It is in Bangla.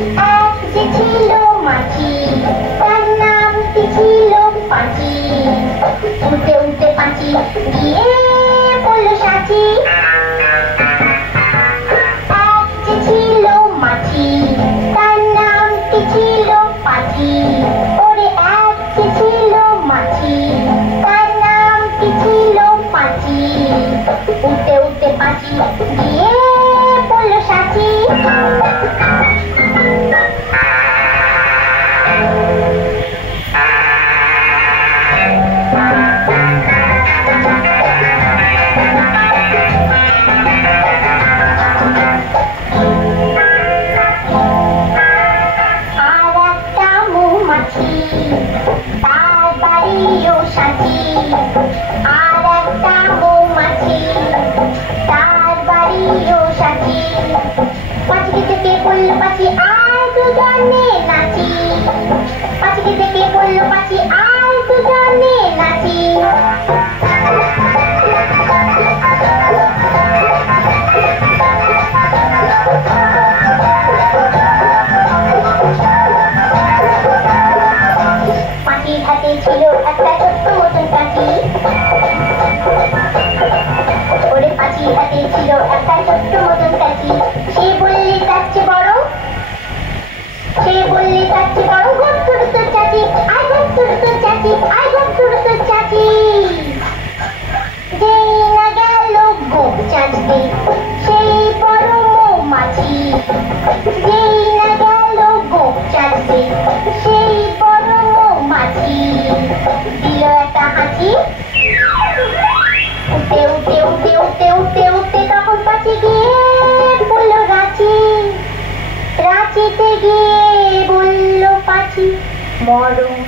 এক যে ছিল মাছি, তার নামটি ছিল পাঁচি। উঠতে উঠতে পাঁচি গিয়ে পড়ল সাঁচি। এক যে ছিল মাছি, তার নামটি ছিল পাঁচি। ওরে এক যে ছিল মাছি, তার নামটি ছিল পাঁচি। উঠতে উঠতে পাঁচি গিয়ে পড়ল সাঁচি। তার বাড়িও সাঁচি। আর একটা মৌমাছি, তার বাড়িও সাঁচি। পাঁচিকে দেখে পড়ল পাঁচি আর দুজনে নাচি। পাঁচিকে দেখে পড়ল পাঁচি আর দুজনে নাচি। পাঁচির হাতে ছিল একটা ছোট্ট মতন কাঁচি। ওরে পাঁচির হাতে ছিল একটা ছোট্ট মতন কাঁচি। সে বললে তার চেয়ে বড়, সে বললে তার চেয়ে বড় গোপ তুড়ু তোর চাচি। আয় গোপ তুড়ু তোর চাচি, আয় গোপ তুড়ু তোর চাচি। যেই না গেল গোপ চাচতে সেই বড় মৌমাছি। যেই না গেল গোপ চাচতে সেই বড় মৌমাছি। দিল একটা হাঁচি। উঠতে উঠতে উঠতে উঠতে উঠতে উঠতে তখন পাঁচি গিয়ে বলল রাঁচি। রাঁচিতে গিয়ে বলল পাঁচি মরণ।